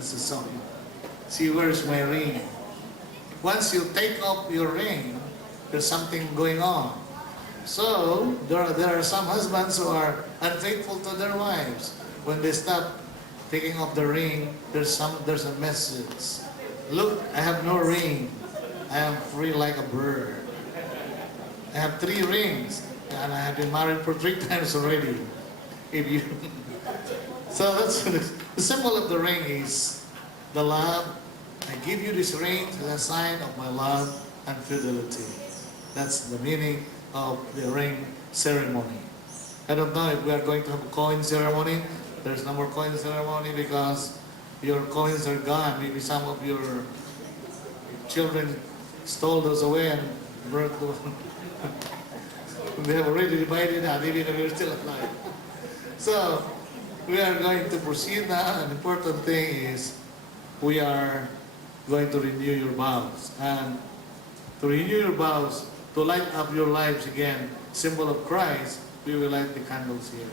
That's the song. See, where's my ring? Once you take off your ring, there's something going on. So there are some husbands who are unfaithful to their wives. When they stop taking off the ring, there's a message. Look, I have no ring. I am free like a bird. I have 3 rings, and I have been married for 3 times already. If you, so that's the symbol of the ring is the love. I give you this ring as a sign of my love and fidelity. That's the meaning of the ring ceremony. I don't know if we are going to have a coin ceremony. There's no more coin ceremony because your coins are gone. Maybe some of your children stole those away and brought those. They have already divided out, even if we're still alive. So we are going to proceed now. An important thing is we are going to renew your vows. And to renew your vows, to light up your lives again, symbol of Christ, we will light the candles here.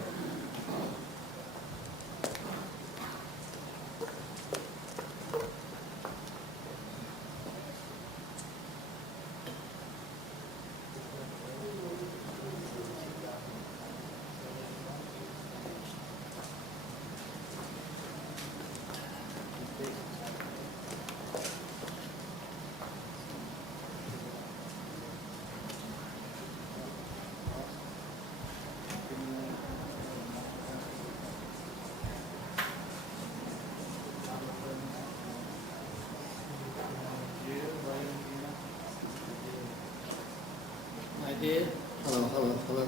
Hello.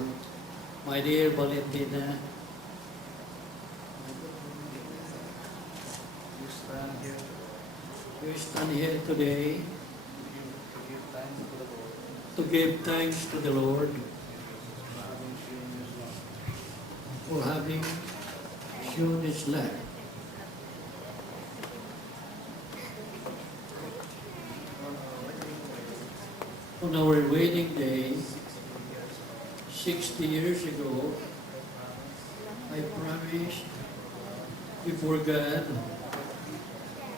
My dear Valentina, you stand here today to give thanks to the Lord for having shown His love. On our wedding day, 60 years ago, I promised before God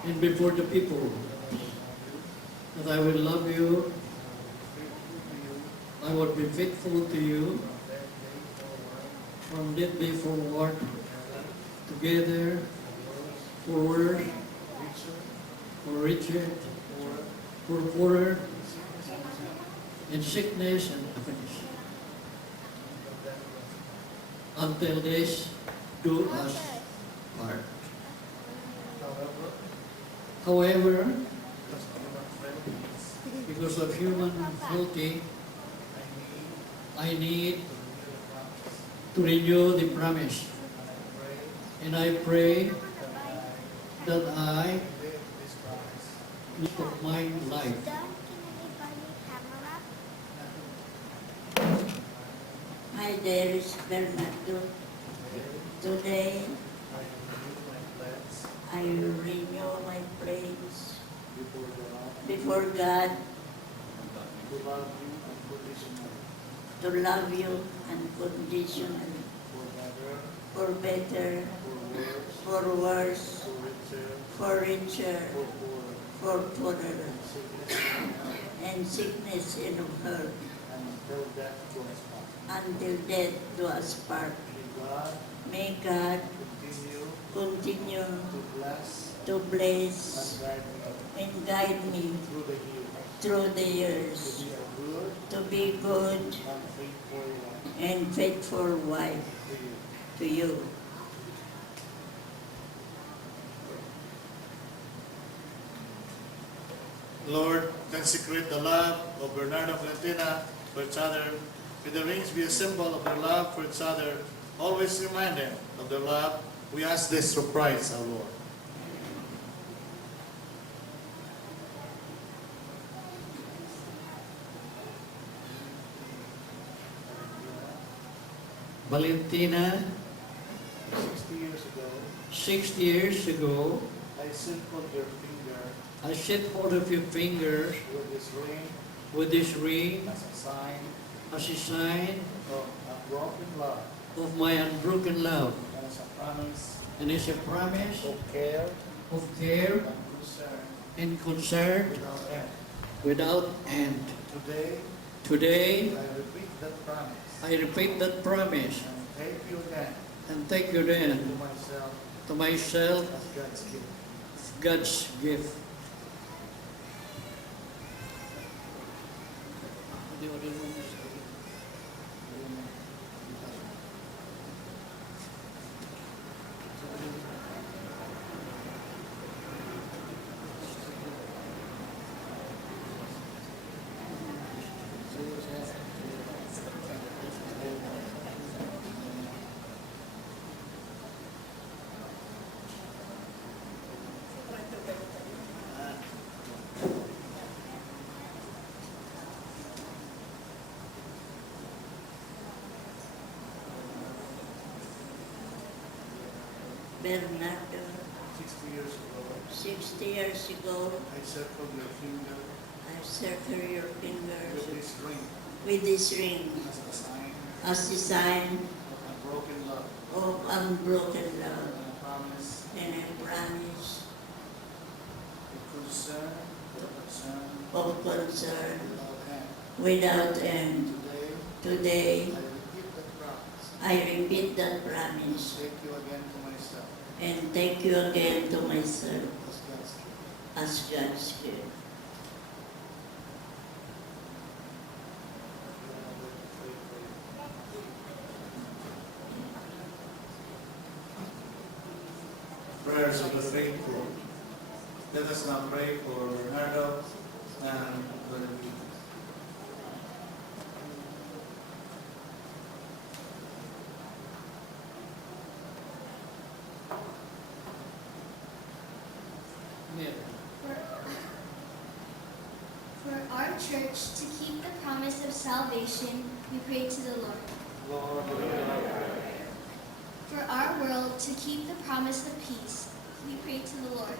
and before the people that I will love you, I will be faithful to you from that day forward, together, forward, for richer, for poorer, in sickness and happiness. Until this do us part. However, because of human frailty, I need to renew the promise. And I pray that I live of my life. Hi, there is Bernardo. Today, I renew my praise before God to love you unconditionally, for better, for worse, for richer, for poorer, and sickness and hurt, until death do us part. May God continue to bless and guide me through the years to be good and faithful wife to you. Lord, consecrate the love of Bernardo and Valentina for each other. May the rings be a symbol of their love for each other. Always remind them of their love. We ask this through Christ our Lord. Valentina, 60 years ago, 60 years ago, I circled your finger I set hold of your fingers with this ring with this ring as a sign as a sign of unbroken love of my unbroken love, and as a promise and as a promise of care of care and concern and concern without end. without end. Today, Today, I repeat that promise I repeat that promise and take you again and take you then to myself to myself as God's gift. God's gift. Bernardo, 60 years ago, 60 years ago, I circled your finger I circled your with fingers this ring with this ring as a sign as a sign of unbroken love. of unbroken love. And I promise And I promise of concern of concern without end. without end. Today, Today, I repeat that promise. I repeat that promise Take you again to myself and take you again to myself as God's gift. as God's gift. Prayers of the faithful. Let us now pray for Nardo and Florendo. For our church to keep the promise of salvation, we pray to the Lord. Lord, For our world to keep the promise of peace, we pray to the Lord.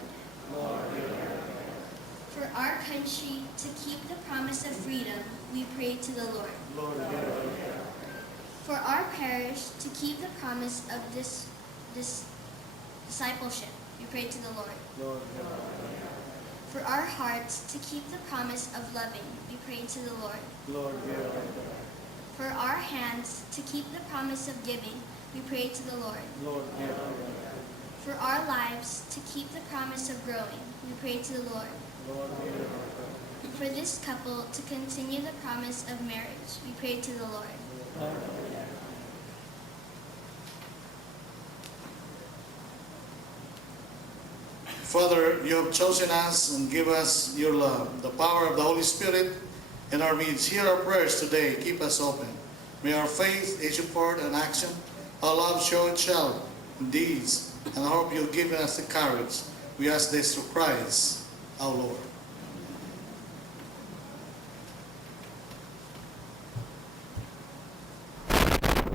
For our country to keep the promise of freedom, we pray to the Lord. Lord, For our parish to keep the promise of this discipleship, we pray to the Lord. Lord, For our hearts to keep the promise of loving, we pray to the Lord. Lord, For our hands to keep the promise of giving, we pray to the Lord. Lord, For our lives to keep the promise of growing, we pray to the Lord. Lord, For this couple to continue the promise of marriage, we pray to the Lord. Father, you have chosen us and give us your love, the power of the Holy Spirit in our midst. Hear our prayers today. Keep us open. May our faith, its support, and action, our love show itself in deeds, and I hope you've given us the courage. We ask this through Christ, our Lord.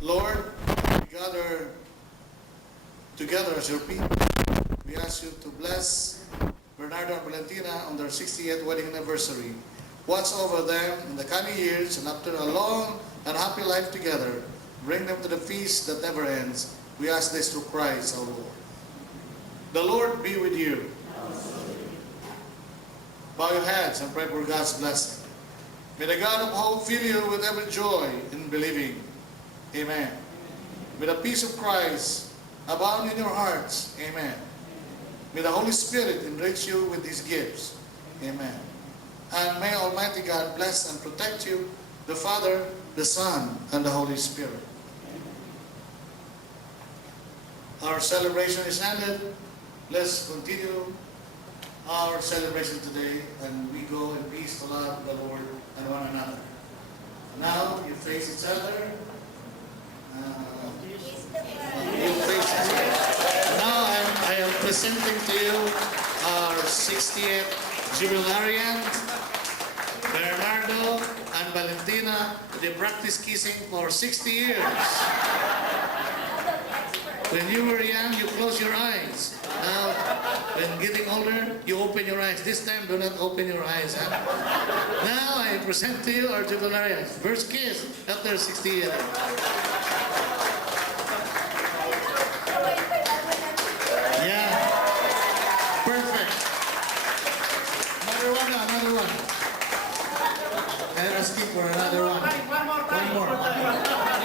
Lord, we gather together as your people. We ask you to bless Bernardo and Valentina on their 60th wedding anniversary. Watch over them in the coming years, and after a long and happy life together, bring them to the feast that never ends. We ask this through Christ our Lord. The Lord be with you. Bow your heads and pray for God's blessing. May the God of hope fill you with every joy in believing. Amen. May the peace of Christ abound in your hearts. Amen. May the Holy Spirit enrich you with His gifts. Amen. And may Almighty God bless and protect you, the Father, the Son, and the Holy Spirit. Our celebration is ended. Let's continue our celebration today, and we go in peace to love the Lord and one another. Now, you face each other. You face each other. Now, I am presenting to you our 60th jubilarian, Bernardo and Valentina. They practiced kissing for 60 years. When you were young, you close your eyes. Now, when getting older, you open your eyes. This time, do not open your eyes. Huh? Now, I present to you our jubilarians. First kiss after 60 years. Yeah. one, another one. I'm asking for another one. One more.